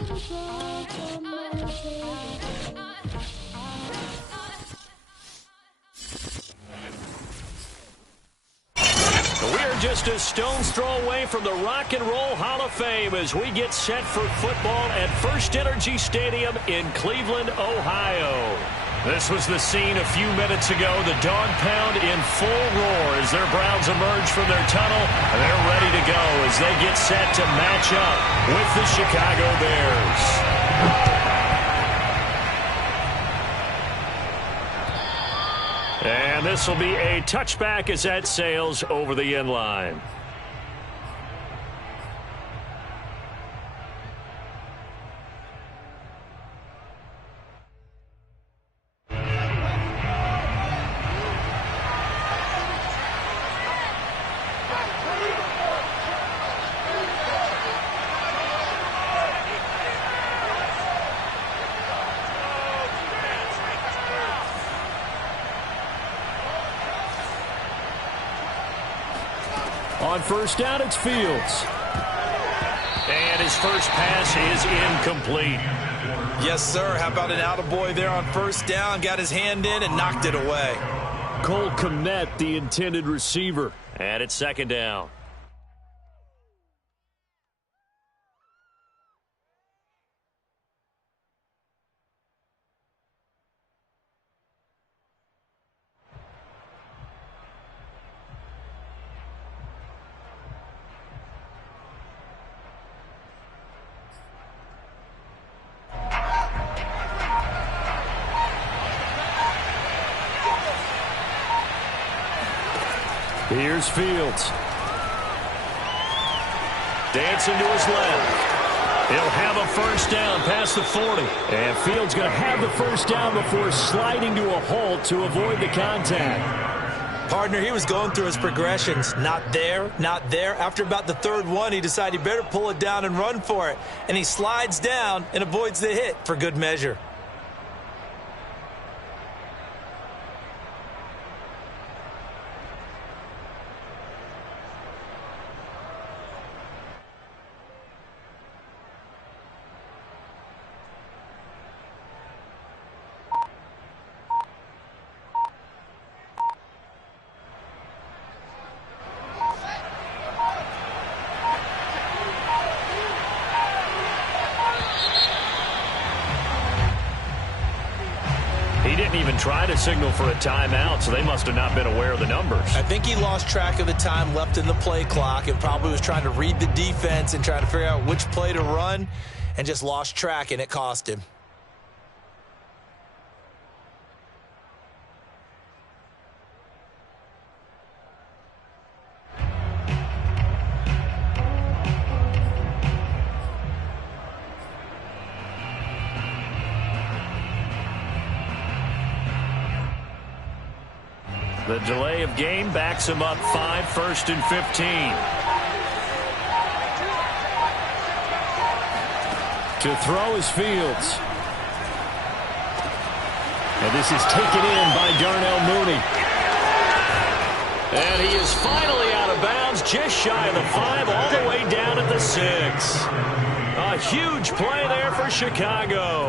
We're just a stone's throw away from the Rock and Roll Hall of Fame as we get set for football at First Energy Stadium in Cleveland, Ohio. This was the scene a few minutes ago. The dog pound in full roar as their Browns emerge from their tunnel. They're ready to go as they get set to match up with the Chicago Bears. And this will be a touchback as that sails over the end line. On first down, it's Fields. And his first pass is incomplete. Yes, sir. How about an attaboy there on first down? Got his hand in and knocked it away. Cole Kmet, the intended receiver. And it's second down. Here's Fields. Dancing to his left. He'll have a first down past the 40. And Fields going to have the first down before sliding to a halt to avoid the contact. Partner, he was going through his progressions. Not there, not there. After about the third one, he decided he better pull it down and run for it. And he slides down and avoids the hit for good measure. He didn't even try to signal for a timeout, so they must have not been aware of the numbers. I think he lost track of the time left in the play clock and probably was trying to read the defense and trying to figure out which play to run and just lost track, and it cost him. The delay of game backs him up 5, 1st and 15. To throw is Fields. And this is taken in by Darnell Mooney. And he is finally out of bounds, just shy of the 5, all the way down at the 6. A huge play there for Chicago.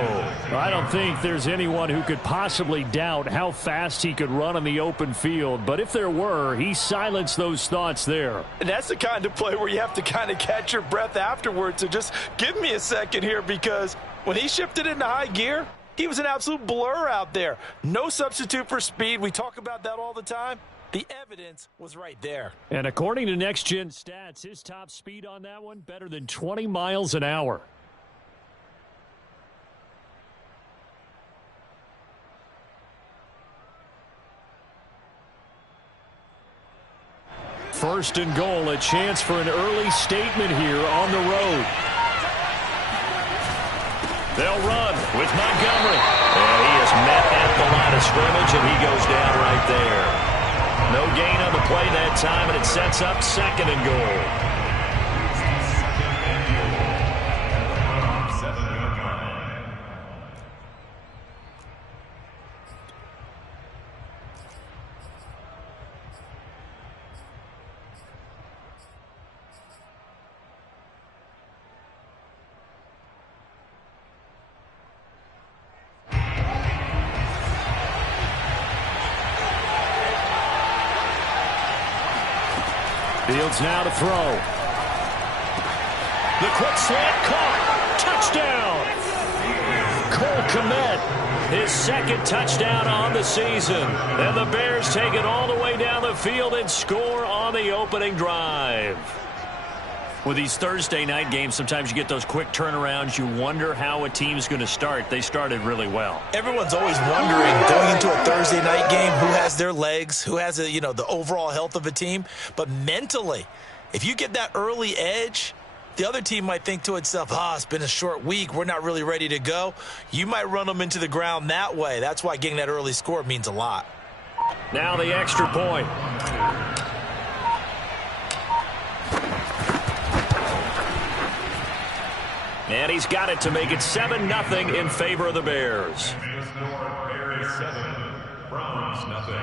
I don't think there's anyone who could possibly doubt how fast he could run on the open field. But if there were, he silenced those thoughts there. And that's the kind of play where you have to kind of catch your breath afterwards. So just give me a second here, because when he shifted into high gear, he was an absolute blur out there. No substitute for speed. We talk about that all the time. The evidence was right there. And according to Next Gen Stats, his top speed on that one, better than 20 miles an hour. First and goal, a chance for an early statement here on the road. They'll run with Montgomery. And he is met at the line of scrimmage, and he goes down right there. No gain on the play that time, and it sets up second and goal. Fields now to throw. The quick slant caught. Touchdown. Cole Kmet, his second touchdown on the season. And the Bears take it all the way down the field and score on the opening drive. With these Thursday night games, sometimes you get those quick turnarounds. You wonder how a team's going to start. They started really well. Everyone's always wondering, going into a Thursday night game, who has their legs, who has the overall health of a team. But mentally, if you get that early edge, the other team might think to itself, it's been a short week. We're not really ready to go. You might run them into the ground that way. That's why getting that early score means a lot. Now the extra point. And he's got it to make it 7-0 in favor of the Bears. Bears 7, Browns nothing.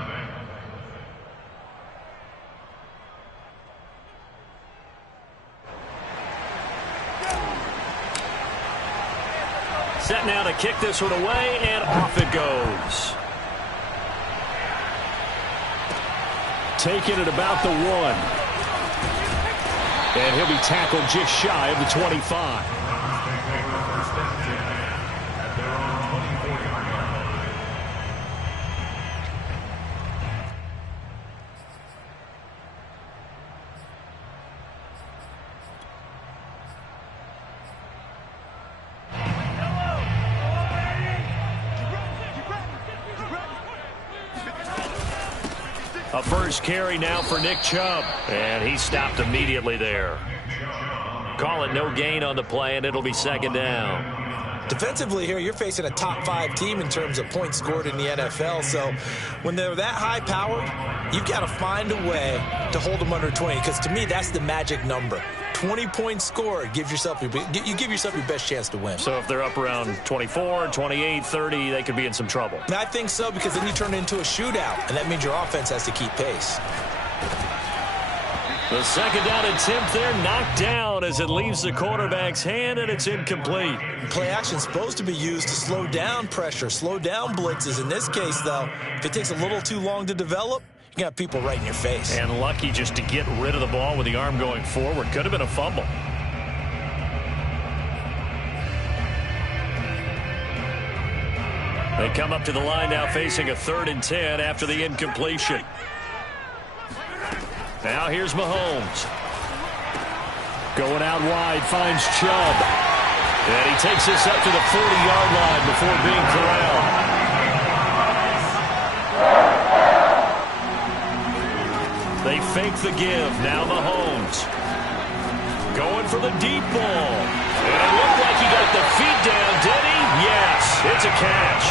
Set now to kick this one away, and off it goes. Taking it about the 1. And he'll be tackled just shy of the 25. A first carry now for Nick Chubb. And he stopped immediately there. Call it no gain on the play, and it'll be second down. Defensively here, you're facing a top 5 team in terms of points scored in the NFL. So when they're that high powered, you've got to find a way to hold them under 20. Because to me, that's the magic number. 20 points scored, you give yourself your best chance to win. So if they're up around 24, 28, 30, they could be in some trouble. And I think so, because then you turn it into a shootout, and that means your offense has to keep pace. The second down attempt there knocked down as it leaves the quarterback's hand, and it's incomplete. Play action is supposed to be used to slow down pressure, slow down blitzes. In this case, though, if it takes a little too long to develop, you got people right in your face. And lucky just to get rid of the ball with the arm going forward. Could have been a fumble. They come up to the line now facing a 3rd and 10 after the incompletion. Now here's Mahomes. Going out wide, finds Chubb. And he takes this up to the 40-yard line before being corralled. They fake the give. Now Mahomes. Going for the deep ball. And it looked like he got the feet down, did he? Yes, it's a catch.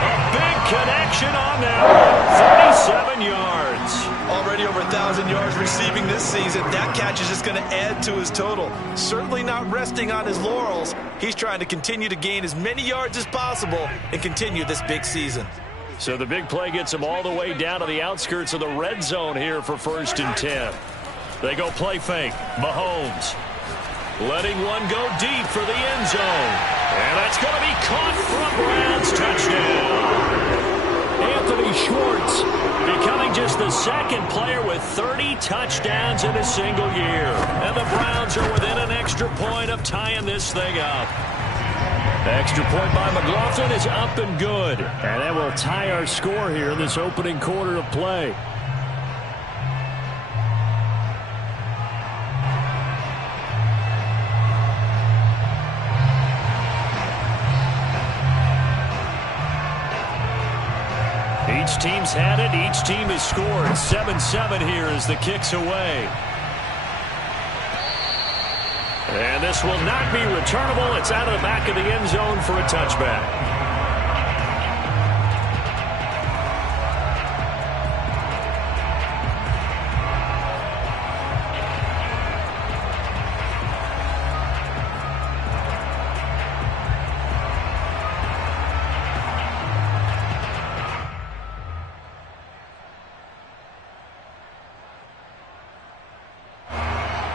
A big connection on that one. 37 yards. Already over 1,000 yards receiving this season. That catch is just going to add to his total. Certainly not resting on his laurels. He's trying to continue to gain as many yards as possible and continue this big season. So the big play gets him all the way down to the outskirts of the red zone here for 1st and 10. They go play fake. Mahomes letting one go deep for the end zone. And that's going to be caught from Browns. Touchdown. Anthony Schwartz becoming just the 2nd player with 30 touchdowns in a single year. And the Browns are within an extra point of tying this thing up. The extra point by McLaughlin is up and good. And that will tie our score here in this opening quarter of play. Each team's had it. Each team has scored. 7-7 here as the kick's away. And this will not be returnable. It's out of the back of the end zone for a touchback.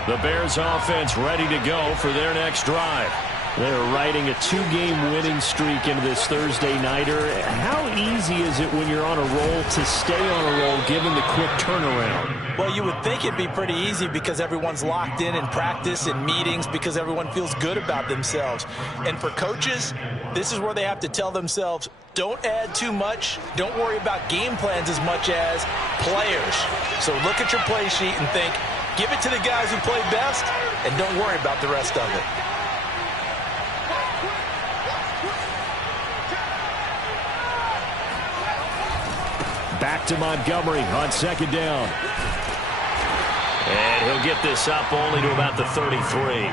The Bears offense ready to go for their next drive. They're riding a 2-game winning streak into this Thursday nighter. How easy is it when you're on a roll to stay on a roll given the quick turnaround? Well, you would think it'd be pretty easy because everyone's locked in practice and meetings because everyone feels good about themselves. And for coaches, this is where they have to tell themselves, don't add too much. Don't worry about game plans as much as players. So look at your play sheet and think, give it to the guys who play best and don't worry about the rest of it. Back to Montgomery on second down. And he'll get this up only to about the 33.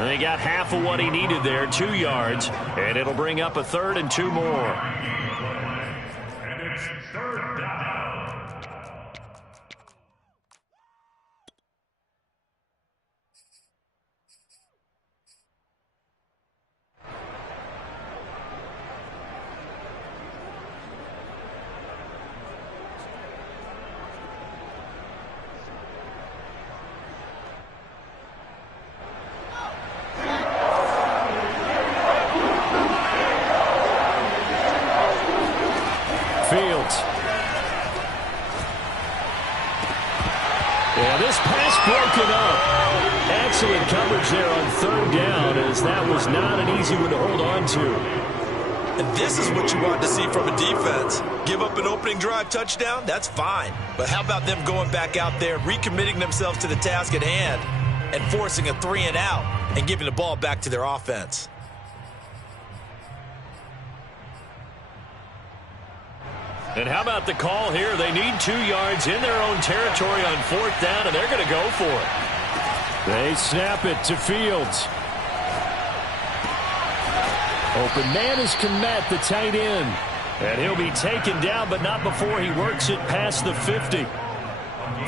And he got half of what he needed there, 2 yards. And it'll bring up a 3rd and 2 more. And it's 3rd down. Fields. Yeah, this pass broken up. Excellent coverage there on 3rd down, as that was not an easy one to hold on to. And this is what you want to see from a defense. Give up an opening drive touchdown, that's fine. But how about them going back out there, recommitting themselves to the task at hand, and forcing a 3-and-out and giving the ball back to their offense? And how about the call here? They need 2 yards in their own territory on 4th down, and they're going to go for it. They snap it to Fields. Open man is Kmet, the tight end. And he'll be taken down, but not before he works it past the 50.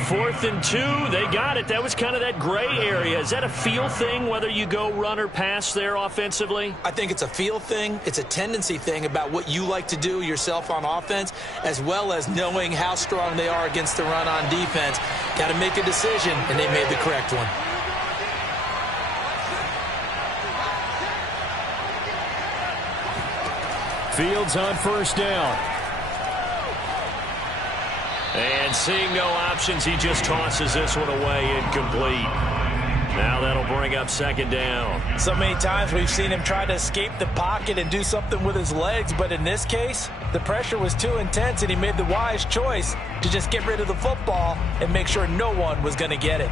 4th and 2, they got it. That was kind of that gray area. Is that a feel thing, whether you go run or pass there offensively? I think it's a feel thing. It's a tendency thing about what you like to do yourself on offense, as well as knowing how strong they are against the run on defense. Got to make a decision, and they made the correct one. Fields on 1st down. And seeing no options, he just tosses this one away, incomplete. Now that'll bring up 2nd down. So many times we've seen him try to escape the pocket and do something with his legs, but in this case, the pressure was too intense and he made the wise choice to just get rid of the football and make sure no one was going to get it.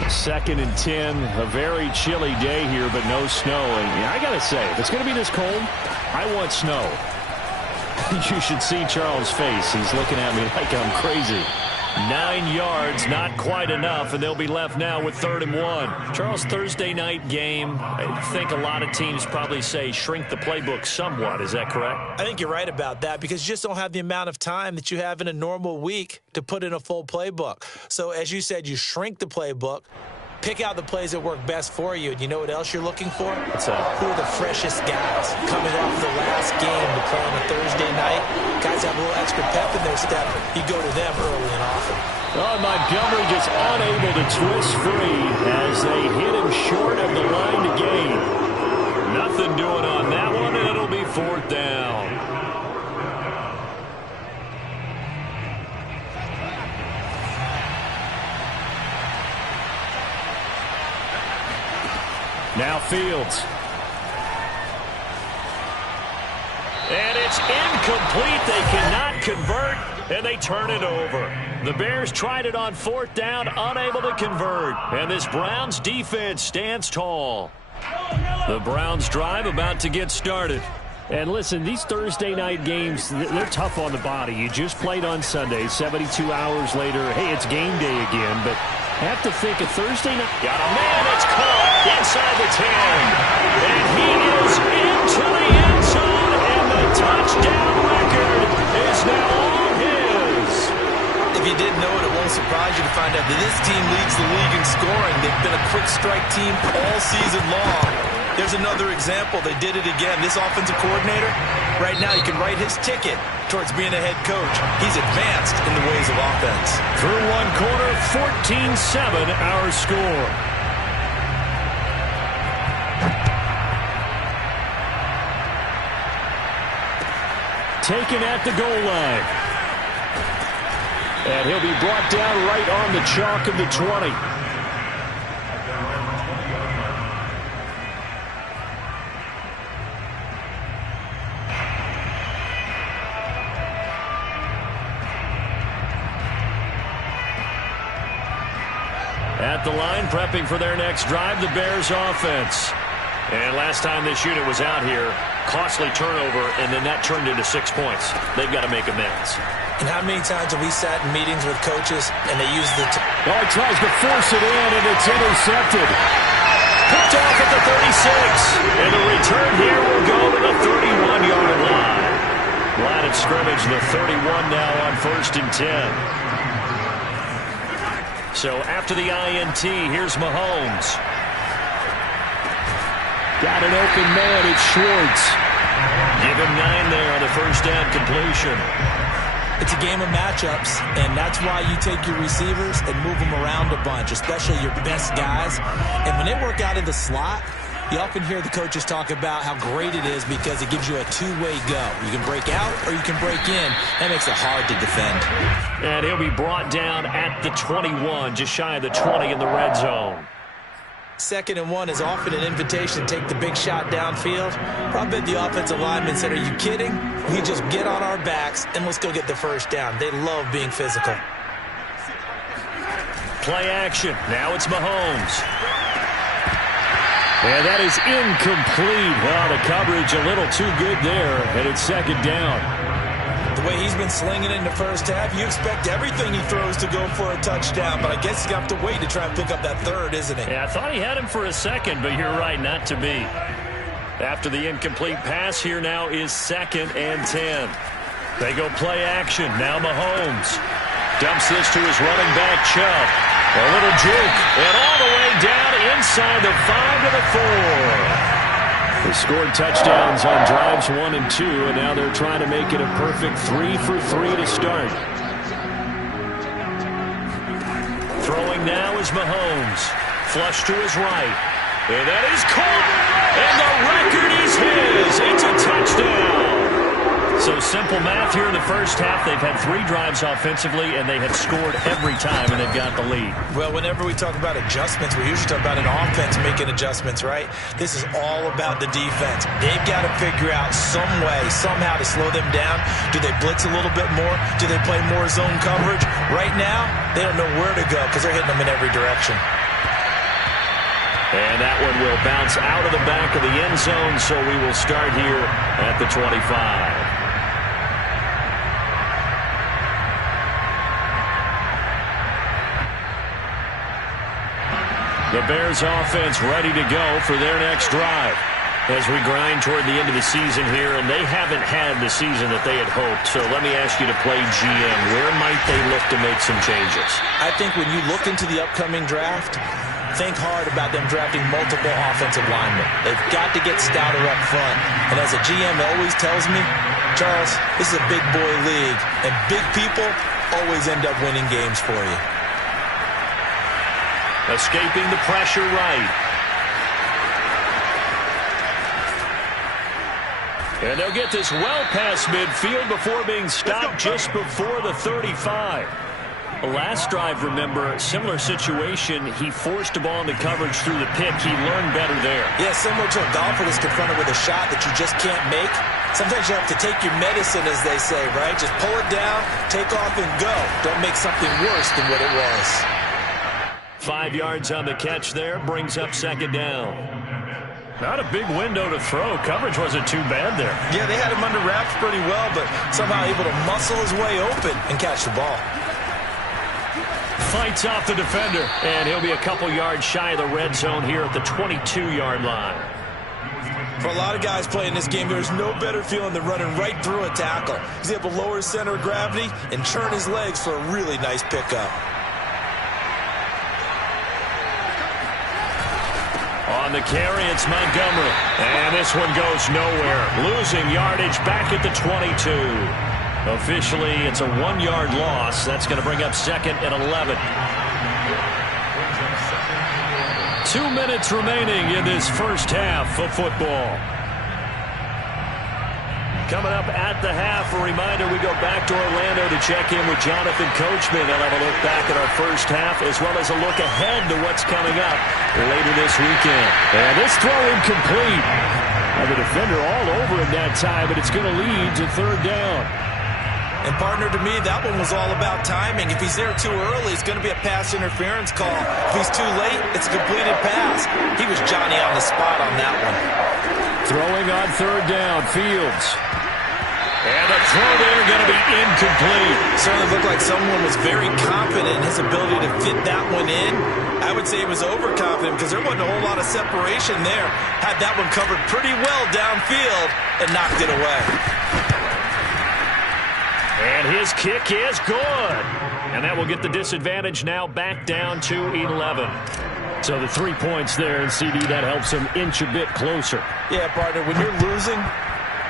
2nd and 10, a very chilly day here, but no snow. And I got to say, if it's going to be this cold, I want snow. You should see Charles' face. He's looking at me like I'm crazy. 9 yards, not quite enough, and they'll be left now with 3rd and 1. Charles, Thursday night game, I think a lot of teams probably say shrink the playbook somewhat. Is that correct? I think you're right about that because you just don't have the amount of time that you have in a normal week to put in a full playbook. So as you said, you shrink the playbook, pick out the plays that work best for you. And you know what else you're looking for? What's that? Who are the freshest guys coming off the last game to play on a Thursday night? Guys have a little extra pep in their step. You go to them early and often. Oh, Montgomery just unable to twist free as they hit him short of the line to gain. Nothing doing on that one, and it'll be 4th down. Now Fields. And it's incomplete. They cannot convert, and they turn it over. The Bears tried it on 4th down, unable to convert. And this Browns defense stands tall. The Browns drive about to get started. And listen, these Thursday night games, they're tough on the body. You just played on Sunday, 72 hours later. Hey, it's game day again, but have to think a Thursday night. Got a man, it's caught inside the 10. And he is into the end zone, and the touchdown record is now all his. If you didn't know it, it won't surprise you to find out that this team leads the league in scoring. They've been a quick strike team all season long. There's another example. They did it again. This offensive coordinator, right now you can write his ticket towards being a head coach. He's advanced in the ways of offense. Through one quarter, 14-7 our score. taken at the goal line. And he'll be brought down right on the chalk of the 20. At the line, prepping for their next drive, the Bears offense. And last time this unit was out here, costly turnover, and then that turned into 6 points. They've got to make amends. And how many times have we sat in meetings with coaches and they use the... Oh, he tries to force it in, and it's intercepted. Picked off at the 36. And the return here will go to the 31-yard line. Line of scrimmage, the 31 now on 1st and 10. So after the INT, here's Mahomes. Got an open man, it's Schwartz. Give him 9 there on the first down completion. It's a game of matchups, and that's why you take your receivers and move them around a bunch, especially your best guys. And when they work out in the slot, you often hear the coaches talk about how great it is because it gives you a two-way go. You can break out or you can break in. That makes it hard to defend. And he'll be brought down at the 21, just shy of the 20 in the red zone. 2nd and 1 is often an invitation to take the big shot downfield. I bet the offensive lineman said, are you kidding? We just get on our backs and let's go get the first down. They love being physical. Play action. Now it's Mahomes. And that is incomplete. Well, the coverage a little too good there, and it's 2nd down. The way he's been slinging in the first half, you expect everything he throws to go for a touchdown, but I guess he's going to have to wait to try and pick up that 3rd, isn't he? Yeah, I thought he had him for a second, but you're right, not to be. After the incomplete pass, here now is 2nd and 10. They go play action. Now Mahomes dumps this to his running back, Chubb. A little juke, and all the way down inside the 5 to the 4. They scored touchdowns on drives 1 and 2, and now they're trying to make it a perfect 3 for 3 to start. Throwing now is Mahomes. Flush to his right. And that is caught, and the record is his. It's a touchdown. So simple math here in the first half. They've had 3 drives offensively, and they have scored every time, and they've got the lead. Well, whenever we talk about adjustments, we usually talk about an offense making adjustments, right? This is all about the defense. They've got to figure out some way, somehow to slow them down. Do they blitz a little bit more? Do they play more zone coverage? Right now, they don't know where to go because they're hitting them in every direction. And that one will bounce out of the back of the end zone, so we will start here at the 25. The Bears offense ready to go for their next drive as we grind toward the end of the season here, and they haven't had the season that they had hoped. So let me ask you to play GM. Where might they look to make some changes? I think when you look into the upcoming draft, think hard about them drafting multiple offensive linemen. They've got to get stouter up front. And as a GM always tells me, Charles, this is a big boy league, and big people always end up winning games for you. Escaping the pressure right. And they'll get this well past midfield before being stopped just before the 35. Last drive, remember, similar situation. He forced a ball into coverage through the pick. He learned better there. Yeah, similar to a golfer that's confronted with a shot that you just can't make. Sometimes you have to take your medicine, as they say, right? Just pull it down, take off, and go. Don't make something worse than what it was. 5 yards on the catch there, brings up 2nd down. Not a big window to throw. Coverage wasn't too bad there. Yeah, they had him under wraps pretty well, but somehow able to muscle his way open and catch the ball. Fights off the defender, and he'll be a couple yards shy of the red zone here at the 22-yard line. For a lot of guys playing this game, there's no better feeling than running right through a tackle. He's able to lower his center of gravity and turn his legs for a really nice pickup. On the carry, it's Montgomery. And this one goes nowhere. Losing yardage back at the 22. Officially, it's a 1-yard loss. That's going to bring up 2nd and 11. 2 minutes remaining in this first half of football. Coming up at the half, a reminder, we go back to Orlando to check in with Jonathan Coachman. They'll have a look back at our first half as well as a look ahead to what's coming up later this weekend. And this throw incomplete. And the defender all over him that time, but it's going to lead to third down. And, partner, to me, that one was all about timing. If he's there too early, it's going to be a pass interference call. If he's too late, it's a completed pass. He was Johnny on the spot on that one. Throwing on third down, Fields. And the throw there going to be incomplete. Certainly looked like someone was very confident in his ability to fit that one in. I would say he was overconfident because there wasn't a whole lot of separation there. Had that one covered pretty well downfield and knocked it away. And his kick is good. And that will get the disadvantage now back down to 11. So the 3 points there, and CD, that helps him inch a bit closer. Yeah, partner, when you're losing,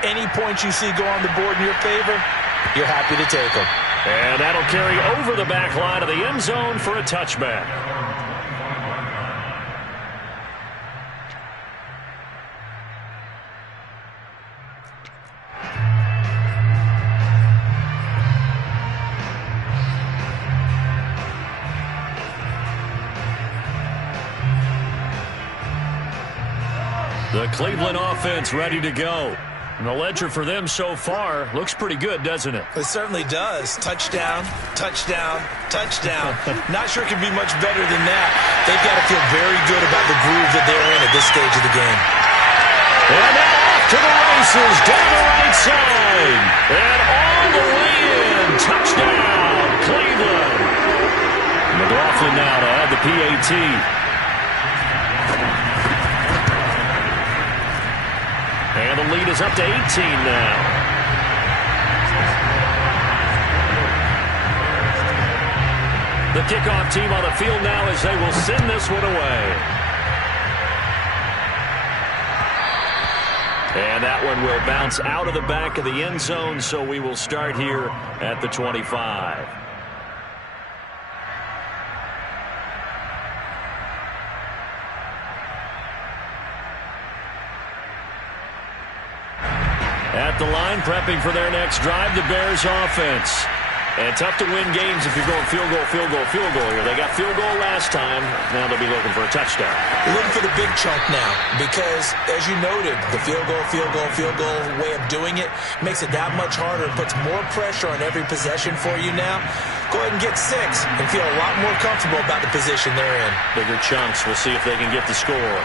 any points you see go on the board in your favor, you're happy to take them. And that'll carry over the back line of the end zone for a touchback. The Cleveland offense ready to go. And the ledger for them so far looks pretty good, doesn't it? It certainly does. Touchdown, touchdown, touchdown. Not sure it can be much better than that. They've got to feel very good about the groove that they're in at this stage of the game. And now off to the races, down the right side. And all the way in. Touchdown, Cleveland. McLaughlin now to add the PAT. And the lead is up to 18 now. The kickoff team on the field now as they will send this one away. And that one will bounce out of the back of the end zone, so we will start here at the 25. At the line, prepping for their next drive, the Bears offense. And tough to win games if you're going field goal, field goal, field goal here. They got field goal last time. Now they'll be looking for a touchdown. They're looking for the big chunk now because, as you noted, the field goal way of doing it makes it that much harder and puts more pressure on every possession for you now. Go ahead and get 6 and feel a lot more comfortable about the position they're in. Bigger chunks. We'll see if they can get the score.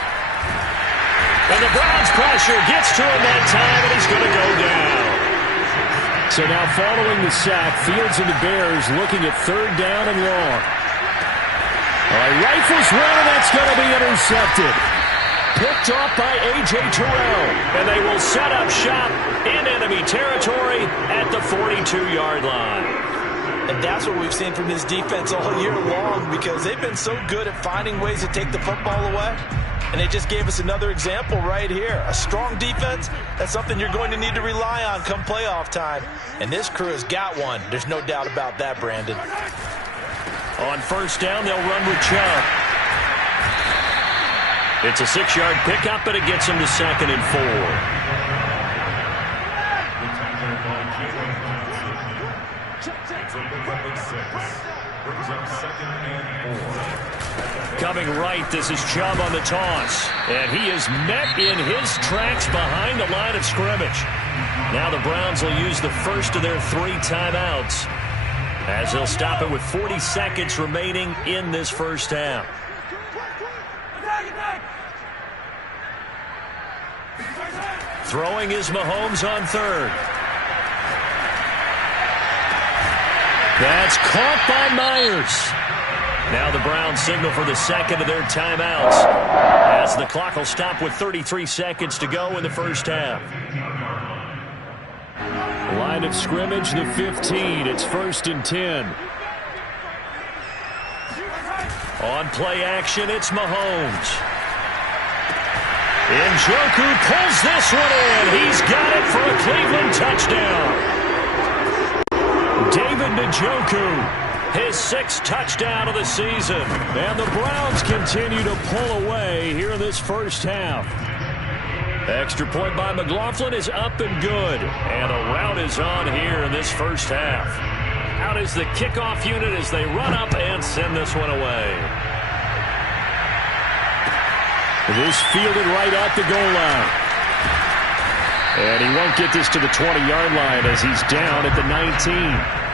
And the Browns' pressure gets to him that time, and he's going to go down. So now following the sack, Fields and the Bears looking at third down and long. Rifles run, and that's going to be intercepted. Picked off by A.J. Terrell. And they will set up shop in enemy territory at the 42-yard line. And that's what we've seen from this defense all year long because they've been so good at finding ways to take the football away. And they just gave us another example right here. A strong defense, that's something you're going to need to rely on come playoff time. And this crew has got one. There's no doubt about that, Brandon. On first down, they'll run with Chubb. It's a 6-yard pickup, but it gets them to 2nd and 4. Coming right, this is Chubb on the toss. And he is met in his tracks behind the line of scrimmage. Now the Browns will use the first of their 3 timeouts as they'll stop it with 40 seconds remaining in this first half. Throwing is Mahomes on third. That's caught by Myers. Now the Browns signal for the second of their timeouts as the clock will stop with 33 seconds to go in the first half. Line of scrimmage, the 15. It's 1st and 10. On play action, it's Mahomes. Njoku pulls this one in. He's got it for a Cleveland touchdown. David Njoku. His 6th touchdown of the season. And the Browns continue to pull away here in this first half. Extra point by McLaughlin is up and good. And a rout is on here in this first half. Out is the kickoff unit as they run up and send this one away. This fielded right at the goal line. And he won't get this to the 20-yard line as he's down at the 19.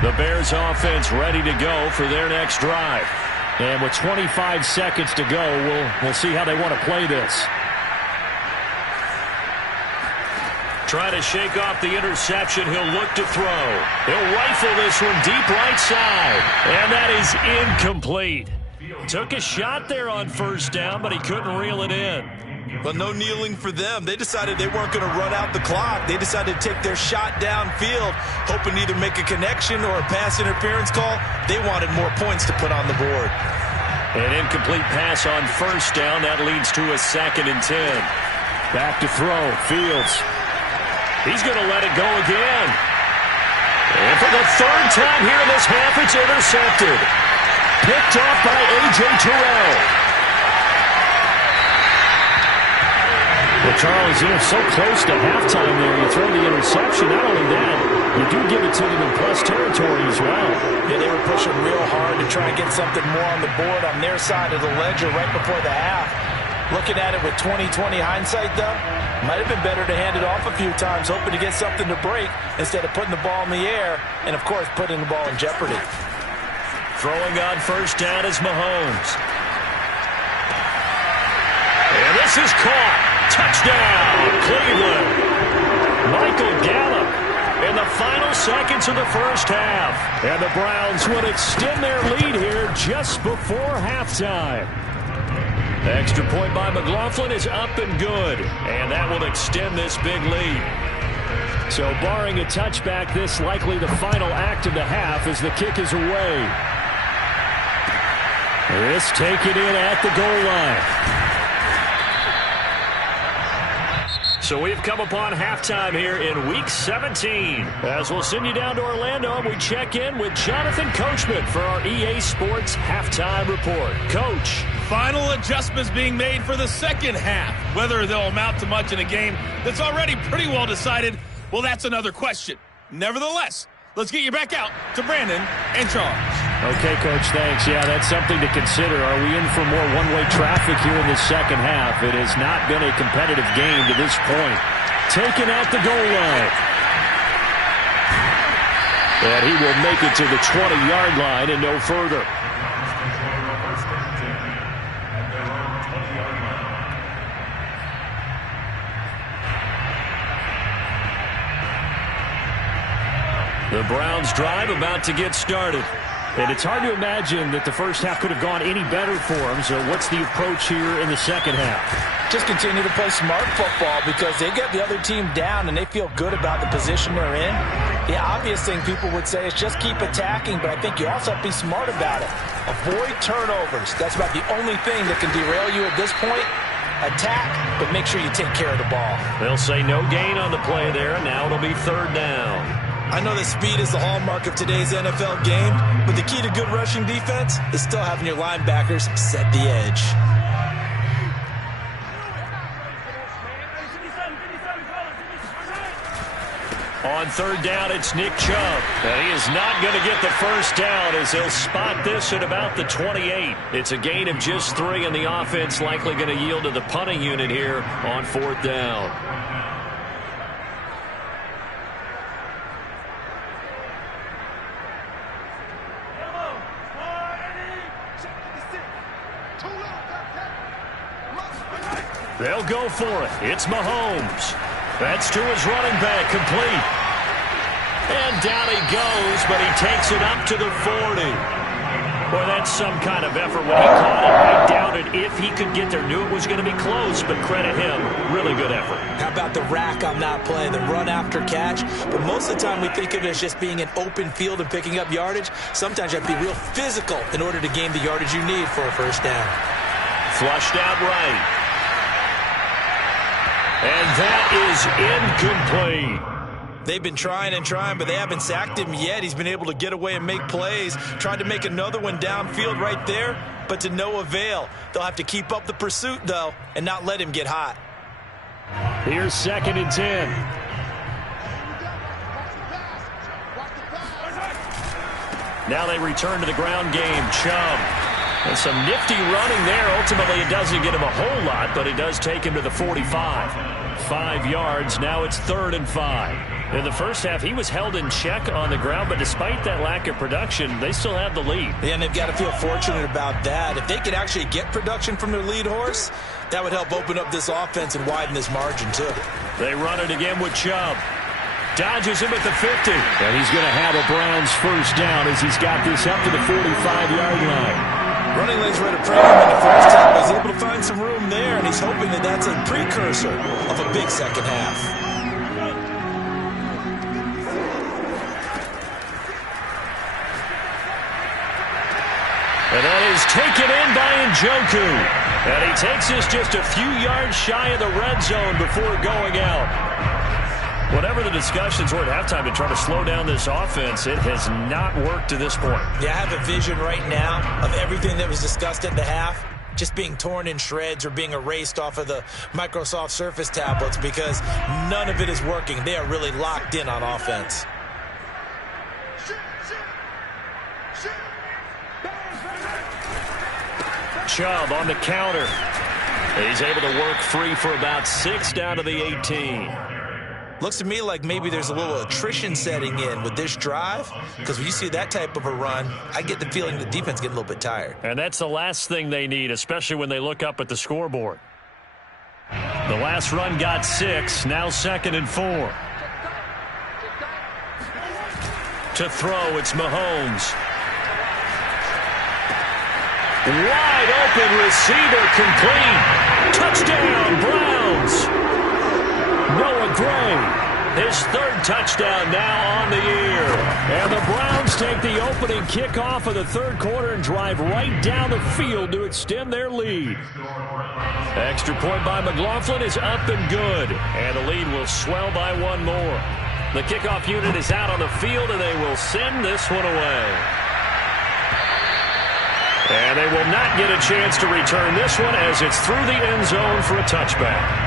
The Bears offense ready to go for their next drive. And with 25 seconds to go, we'll see how they want to play this. Try to shake off the interception. He'll look to throw. He'll rifle this one deep right side. And that is incomplete. Took a shot there on first down, but he couldn't reel it in. But no kneeling for them. They decided they weren't going to run out the clock. They decided to take their shot downfield, hoping to either make a connection or a pass interference call. They wanted more points to put on the board. An incomplete pass on first down. That leads to a 2nd and 10. Back to throw. Fields. He's going to let it go again. And for the 3rd time here in this half, it's intercepted. Picked off by A.J. Terrell. Well, Charles, you're so close to halftime there. You throw the interception. Not only that, you do give it to them in plus territory as well. Yeah, they were pushing real hard to try and get something more on the board on their side of the ledger right before the half. Looking at it with 20/20 hindsight, though, might have been better to hand it off a few times, hoping to get something to break instead of putting the ball in the air and, of course, putting the ball in jeopardy. Throwing on first down is Mahomes. And this is caught. Touchdown, Cleveland. Michael Gallup in the final seconds of the first half. And the Browns would extend their lead here just before halftime. The extra point by McLaughlin is up and good. And that will extend this big lead. So barring a touchback, this likely the final act of the half as the kick is away. This taken in at the goal line. So we've come upon halftime here in Week 17. As we'll send you down to Orlando, and we check in with Jonathan Coachman for our EA Sports Halftime Report. Coach. Final adjustments being made for the second half. Whether they'll amount to much in a game that's already pretty well decided, well, that's another question. Nevertheless, let's get you back out to Brandon and Charles. Okay, Coach, thanks. Yeah, that's something to consider. Are we in for more one-way traffic here in the second half? It has not been a competitive game to this point. Taken at the goal line. And he will make it to the 20-yard line and no further. The Browns drive about to get started. And it's hard to imagine that the first half could have gone any better for them. So what's the approach here in the second half? Just continue to play smart football because they get the other team down and they feel good about the position they're in. The obvious thing people would say is just keep attacking, but I think you also have to be smart about it. Avoid turnovers. That's about the only thing that can derail you at this point. Attack, but make sure you take care of the ball. They'll say no gain on the play there, and now it'll be 3rd down. I know that speed is the hallmark of today's NFL game, but the key to good rushing defense is still having your linebackers set the edge. On 3rd down, it's Nick Chubb. And he is not going to get the first down as he'll spot this at about the 28. It's a gain of just 3, and the offense likely going to yield to the punting unit here on 4th down. They'll go for it. It's Mahomes. That's to his running back, complete. And down he goes, but he takes it up to the 40. Boy, that's some kind of effort when he caught it. I doubted if he could get there. Knew it was going to be close, but credit him. Really good effort. How about the rack on that play, the run after catch? But most of the time we think of it as just being an open field and picking up yardage. Sometimes you have to be real physical in order to gain the yardage you need for a first down. Flushed out right. And that is incomplete. They've been trying and trying, but they haven't sacked him yet. He's been able to get away and make plays. Tried to make another one downfield right there, but to no avail. They'll have to keep up the pursuit, though, and not let him get hot. Here's 2nd and 10. Now they return to the ground game. Chubb. And some nifty running there. Ultimately, it doesn't get him a whole lot, but it does take him to the 45. 5 yards. Now it's 3rd and 5. In the first half, he was held in check on the ground, but despite that lack of production, they still have the lead. Yeah, and they've got to feel fortunate about that. If they could actually get production from their lead horse, that would help open up this offense and widen this margin, too. They run it again with Chubb. Dodges him at the 50. And he's going to have a Browns first down as he's got this up to the 45-yard line. Running lanes read a premium in the first half. He's able to find some room there, and he's hoping that that's a precursor of a big second half. And that is taken in by Njoku. And he takes this just a few yards shy of the red zone before going out. Whatever the discussions were at halftime to try to slow down this offense, it has not worked to this point. Yeah, I have a vision right now of everything that was discussed at the half just being torn in shreds or being erased off of the Microsoft Surface tablets because none of it is working. They are really locked in on offense. Chubb on the counter. He's able to work free for about 6 down to the 18. Looks to me like maybe there's a little attrition setting in with this drive, because when you see that type of a run, I get the feeling the defense getting a little bit tired. And that's the last thing they need, especially when they look up at the scoreboard. The last run got 6, now 2nd and 4. To throw, it's Mahomes. Wide open receiver, complete. Touchdown, Browns. Noah Gray, his 3rd touchdown now on the year. And the Browns take the opening kickoff of the 3rd quarter and drive right down the field to extend their lead. Extra point by McLaughlin is up and good. And the lead will swell by 1 more. The kickoff unit is out on the field, and they will send this one away. And they will not get a chance to return this one as it's through the end zone for a touchback.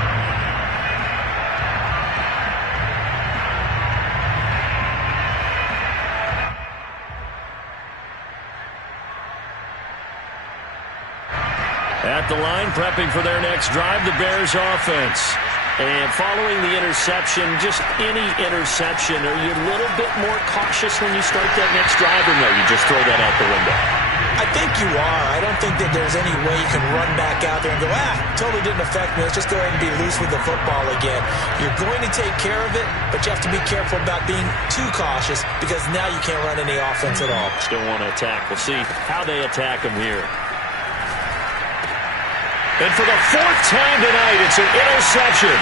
At the line, prepping for their next drive, the Bears offense. And following the interception, just any interception, are you a little bit more cautious when you start that next drive, or no, you just throw that out the window? I think you are. I don't think that there's any way you can run back out there and go, totally didn't affect me. Let's just go ahead and be loose with the football again. You're going to take care of it, but you have to be careful about being too cautious because now you can't run any offense at all. Still want to attack. We'll see how they attack them here. And for the 4th time tonight, it's an interception.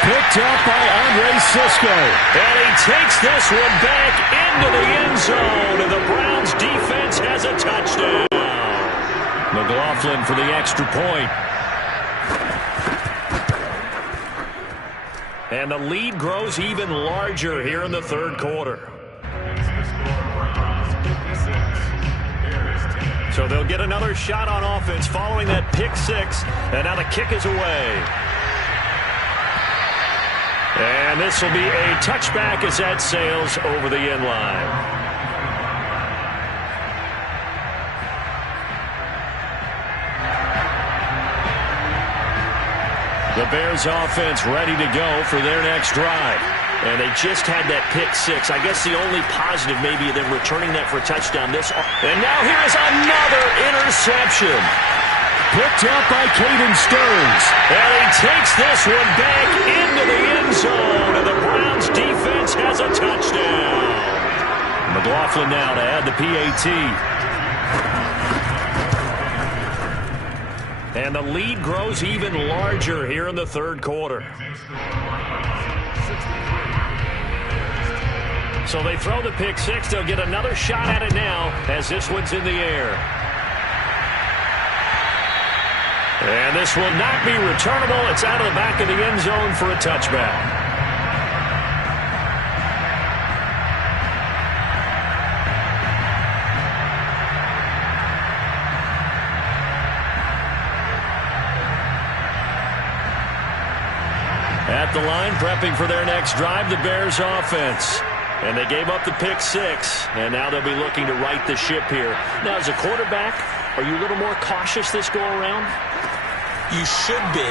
Picked up by Andre Cisco. And he takes this one back into the end zone. And the Browns defense has a touchdown. McLaughlin for the extra point. And the lead grows even larger here in the 3rd quarter. So they'll get another shot on offense following that pick 6. And now the kick is away. And this will be a touchback as that sails over the end line. The Bears offense ready to go for their next drive. And they just had that pick 6. I guess the only positive maybe of them returning that for a touchdown. And now here is another interception. Picked up by Caden Stearns. And he takes this one back into the end zone. And the Browns defense has a touchdown. McLaughlin now to add the PAT. And the lead grows even larger here in the 3rd quarter. So they throw the pick 6. They'll get another shot at it now as this one's in the air. And this will not be returnable. It's out of the back of the end zone for a touchback. at the line, prepping for their next drive, the Bears offense. And they gave up the pick 6, and now they'll be looking to right the ship here. Now, as a quarterback, are you a little more cautious this go-around? You should be,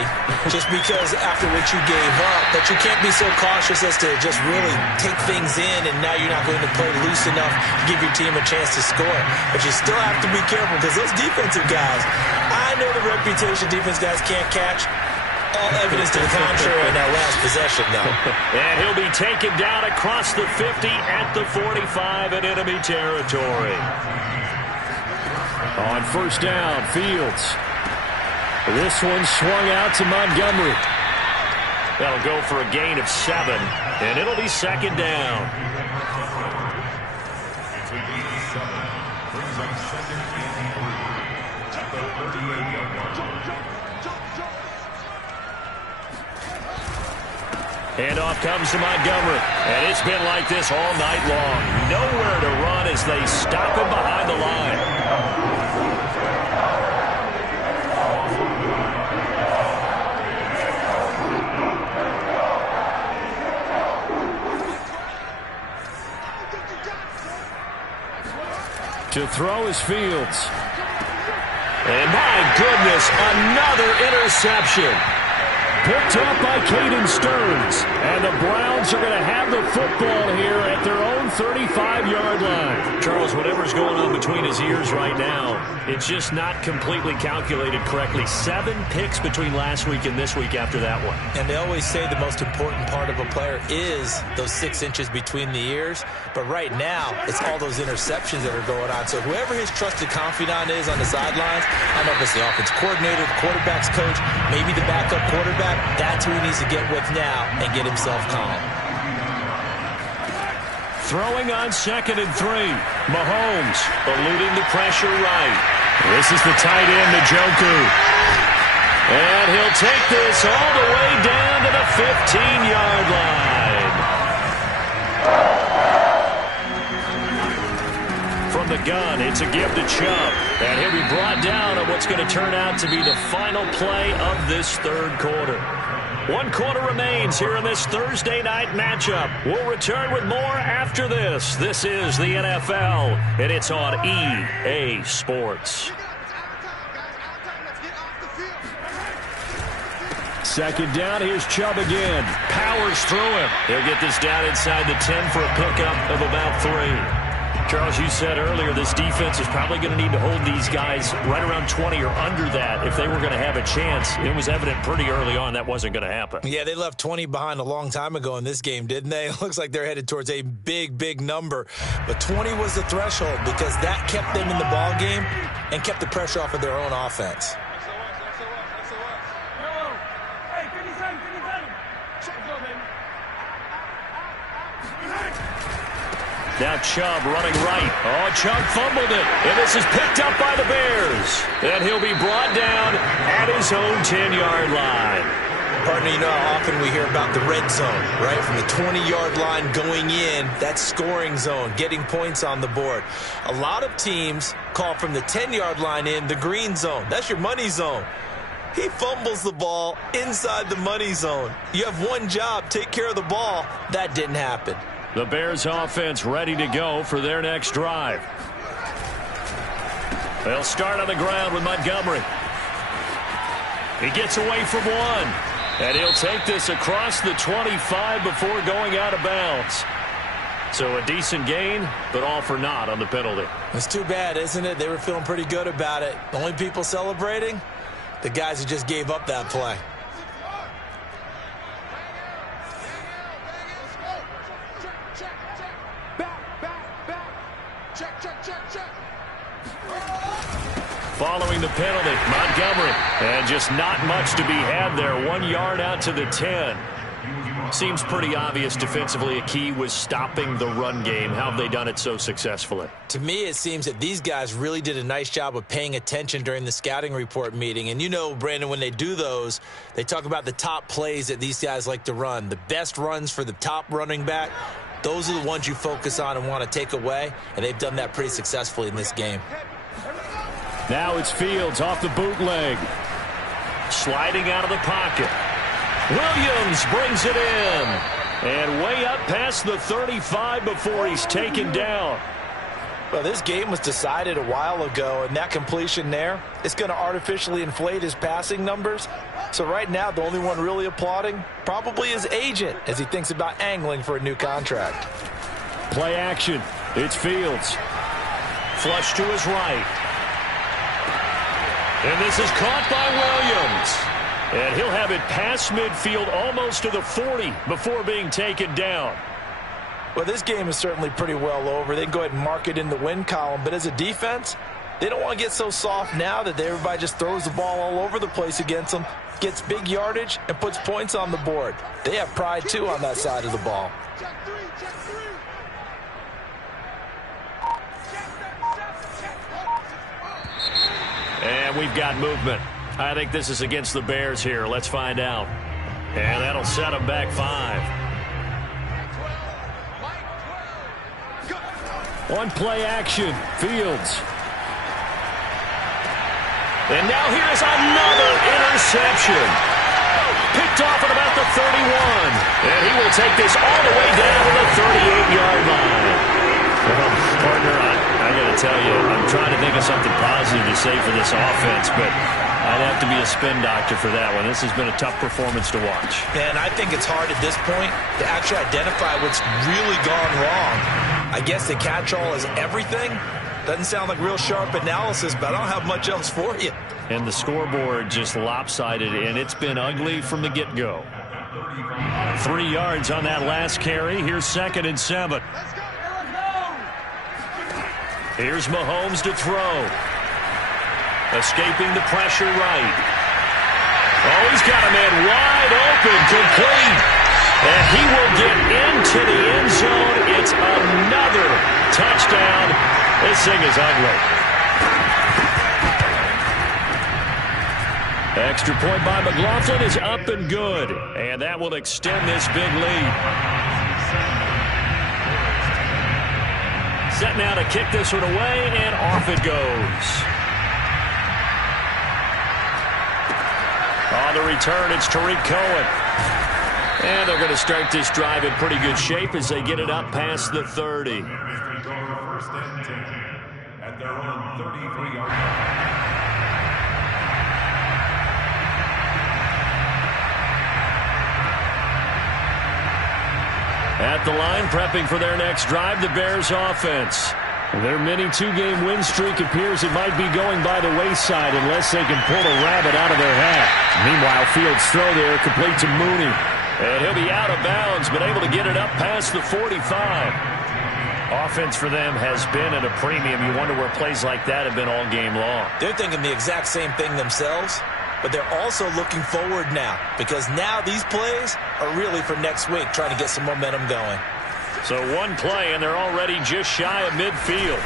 just because after what you gave up, but you can't be so cautious as to just really take things in, and now you're not going to play loose enough to give your team a chance to score. But you still have to be careful, because those defensive guys, I know the reputation defense guys can't catch. All evidence to the contrary in that last possession, though. And he'll be taken down across the 50 at the 45 in enemy territory. On first down, Fields. This one swung out to Montgomery. That'll go for a gain of 7, and it'll be second down. Handoff comes to Montgomery, and it's been like this all night long. Nowhere to run as they stop him behind the line. To throw is Fields. And my goodness, another interception. Picked up by Caden Stearns. And the Browns are going to have the football here at their own 35-yard line. Charles, whatever's going on between his ears right now, it's just not completely calculated correctly. 7 picks between last week and this week after that one. And they always say the most important part of a player is those 6 inches between the ears. But right now, it's all those interceptions that are going on. So whoever his trusted confidant is on the sidelines, I don't know if it's the offense coordinator, the quarterback's coach, maybe the backup quarterback, that's who he needs to get with now and get himself calm. Throwing on 2nd and 3. Mahomes eluding the pressure right. This is the tight end, Njoku. And he'll take this all the way down to the 15-yard line. From the gun, it's a give to Chubb. And he'll be brought down on what's going to turn out to be the final play of this third quarter. 1 quarter remains here in this Thursday night matchup. We'll return with more after this. This is the NFL, and it's on EA Sports. 2nd down, here's Chubb again. Powers through him. He'll get this down inside the 10 for a pickup of about 3. Charles, you said earlier this defense is probably going to need to hold these guys right around 20 or under that if they were going to have a chance. It was evident pretty early on that wasn't going to happen. Yeah, they left 20 behind a long time ago in this game, didn't they? It looks like they're headed towards a big, big number. But 20 was the threshold because that kept them in the ball game and kept the pressure off of their own offense. Now Chubb running right. Oh, Chubb fumbled it. And this is picked up by the Bears. And he'll be brought down at his own 10-yard line. Partner, you know how often we hear about the red zone, right? From the 20-yard line going in, that's scoring zone, getting points on the board. A lot of teams call from the 10-yard line in the green zone. That's your money zone. He fumbles the ball inside the money zone. You have one job, take care of the ball. That didn't happen. The Bears offense ready to go for their next drive. They'll start on the ground with Montgomery. He gets away from 1. And he'll take this across the 25 before going out of bounds. So a decent gain, but all for naught on the penalty. It's too bad, isn't it? They were feeling pretty good about it. The only people celebrating, the guys who just gave up that play. Following the penalty, Montgomery. And just not much to be had there. 1 yard out to the 10. Seems pretty obvious defensively a key was stopping the run game. How have they done it so successfully? To me, it seems that these guys really did a nice job of paying attention during the scouting report meeting. And you know, Brandon, when they do those, they talk about the top plays that these guys like to run. The best runs for the top running back, those are the ones you focus on and want to take away. And they've done that pretty successfully in this game. Now it's Fields off the bootleg. Sliding out of the pocket. Williams brings it in. And way up past the 35 before he's taken down. Well, this game was decided a while ago, and that completion there, it's going to artificially inflate his passing numbers. So right now, the only one really applauding probably his agent as he thinks about angling for a new contract. Play action. It's Fields. Flush to his right. And this is caught by Williams. And he'll have it past midfield almost to the 40 before being taken down. Well, this game is certainly pretty well over. They can go ahead and mark it in the win column. But as a defense, they don't want to get so soft now that everybody just throws the ball all over the place against them, gets big yardage, and puts points on the board. They have pride, too, on that side of the ball. And we've got movement. I think this is against the Bears here. Let's find out. And that'll set them back 5. One play action. Fields. And now here's another interception. Picked off at about the 31. And he will take this all the way down to the 38-yard line. Well, partner, I got to tell you, I'm trying to think of something positive to say for this offense, but I'd have to be a spin doctor for that one. This has been a tough performance to watch. Man, I think it's hard at this point to actually identify what's really gone wrong. I guess the catch-all is everything. Doesn't sound like real sharp analysis, but I don't have much else for you. And the scoreboard just lopsided, and it's been ugly from the get-go. 3 yards on that last carry. Here's 2nd and 7. Here's Mahomes to throw. Escaping the pressure right. Oh, he's got a man wide open, complete. And he will get into the end zone. It's another touchdown. This thing is ugly. Extra point by McLaughlin is up and good. And that will extend this big lead. Set now to kick this one away, and off it goes. On the return, it's Tariq Cohen. And they're going to start this drive in pretty good shape as they get it up past the 30. First and 10 at their own 33-yard line. At the line, prepping for their next drive, the Bears offense. Their mini 2-game win streak appears it might be going by the wayside unless they can pull a rabbit out of their hat. Meanwhile, Fields' throw there complete to Mooney. And he'll be out of bounds, but able to get it up past the 45. Offense for them has been at a premium. You wonder where plays like that have been all game long. They're thinking the exact same thing themselves, but they're also looking forward now because now these plays are really for next week, trying to get some momentum going. So one play, and they're already just shy of midfield.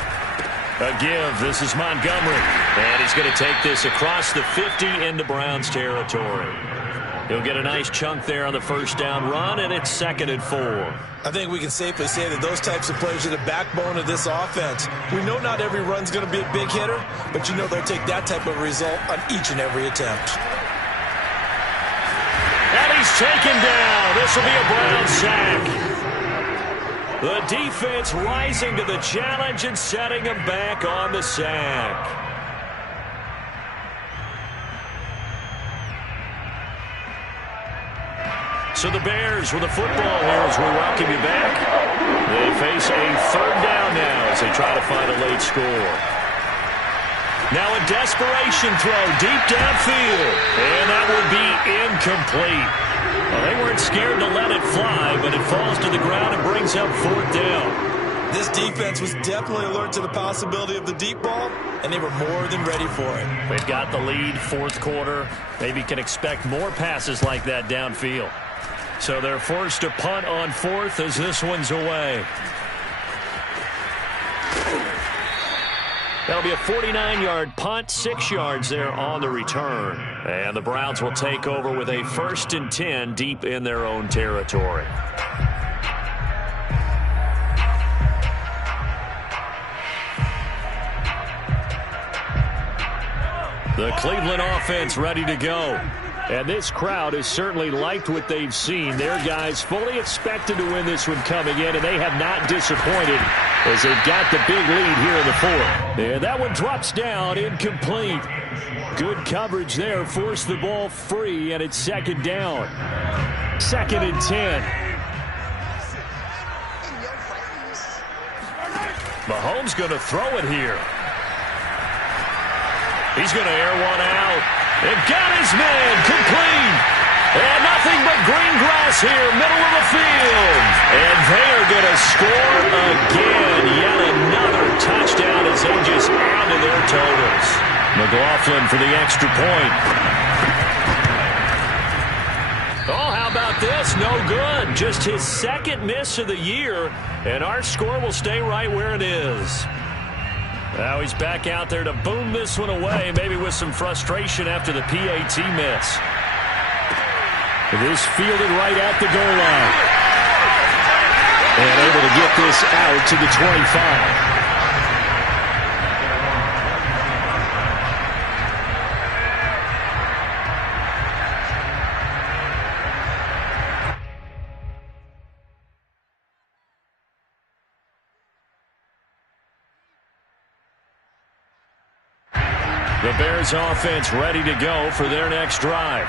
A give. This is Montgomery. And he's going to take this across the 50 into Browns territory. He'll get a nice chunk there on the first down run, and it's 2nd and 4. I think we can safely say that those types of plays are the backbone of this offense. We know not every run's going to be a big hitter, but you know they'll take that type of result on each and every attempt. And he's taken down. This will be a Brown sack. The defense rising to the challenge and setting him back on the sack. So the Bears with the football here as we welcome you back. They face a 3rd down now as they try to find a late score. Now a desperation throw deep downfield. And that would be incomplete. Well, they weren't scared to let it fly, but it falls to the ground and brings up 4th down. This defense was definitely alert to the possibility of the deep ball, and they were more than ready for it. They've got the lead, 4th quarter. Maybe can expect more passes like that downfield. So they're forced to punt on 4th as this one's away. That'll be a 49-yard punt, 6 yards there on the return. And the Browns will take over with a 1st and 10 deep in their own territory. The Cleveland offense ready to go. And this crowd has certainly liked what they've seen. Their guys fully expected to win this one coming in, and they have not disappointed as they've got the big lead here in the fourth. And that one drops down, incomplete. Good coverage there, forced the ball free, and it's second down. 2nd and 10. Mahomes going to throw it here. He's going to air one out. And got his man complete. And nothing but green grass here, middle of the field. And they are going to score again. Yet another touchdown as they just add to their totals. McLaughlin for the extra point. Oh, how about this? No good. Just his 2nd miss of the year. And our score will stay right where it is. Now he's back out there to boom this one away, maybe with some frustration after the PAT miss. This fielded right at the goal line. And able to get this out to the 25. The Bears offense ready to go for their next drive.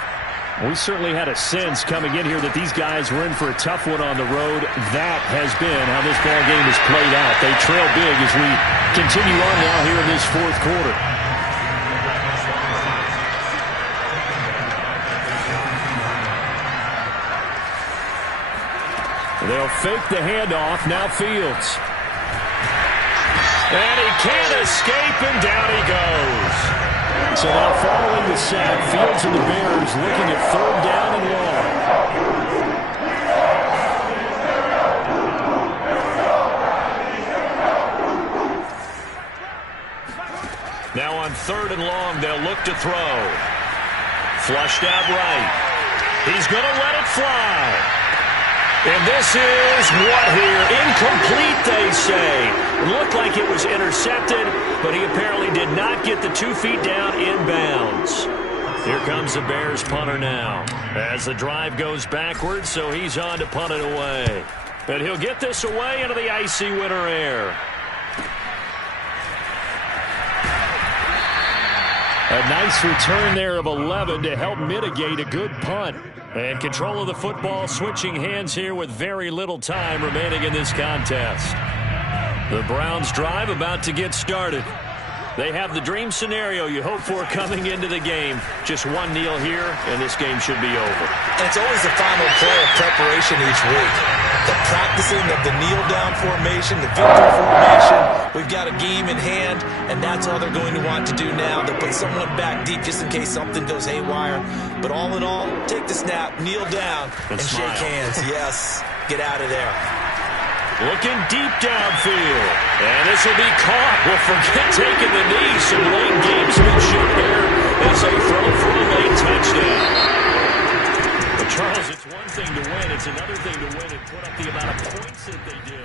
We certainly had a sense coming in here that these guys were in for a tough one on the road. That has been how this ball game has played out. They trail big as we continue on now here in this fourth quarter. They'll fake the handoff. Now Fields. And he can't escape, and down he goes. So now following the sack, Fields and the Bears looking at 3rd down and long. Now on 3rd and long, they'll look to throw. Flushed out right. He's going to let it fly. And this is what here? Incomplete, they say. It looked like it was intercepted, but he apparently did not get the 2 feet down inbounds. Here comes the Bears punter now. As the drive goes backwards, so he's on to punt it away. And he'll get this away into the icy winter air. A nice return there of 11 to help mitigate a good punt. And control of the football switching hands here with very little time remaining in this contest. The Browns drive about to get started. They have the dream scenario you hope for coming into the game. Just one kneel here, and this game should be over. And it's always the final play of preparation each week. The practicing of the kneel-down formation, the victory formation. We've got a game in hand, and that's all they're going to want to do now. They'll put someone back deep just in case something goes haywire. But all in all, take the snap, kneel down, and shake hands. Yes, get out of there. Looking deep downfield. And this will be caught. Well, forget taking the knee. Some late gamesmanship here as they throw for a late touchdown. But Charles, it's one thing to win. It's another thing to win and put up the amount of points that they did.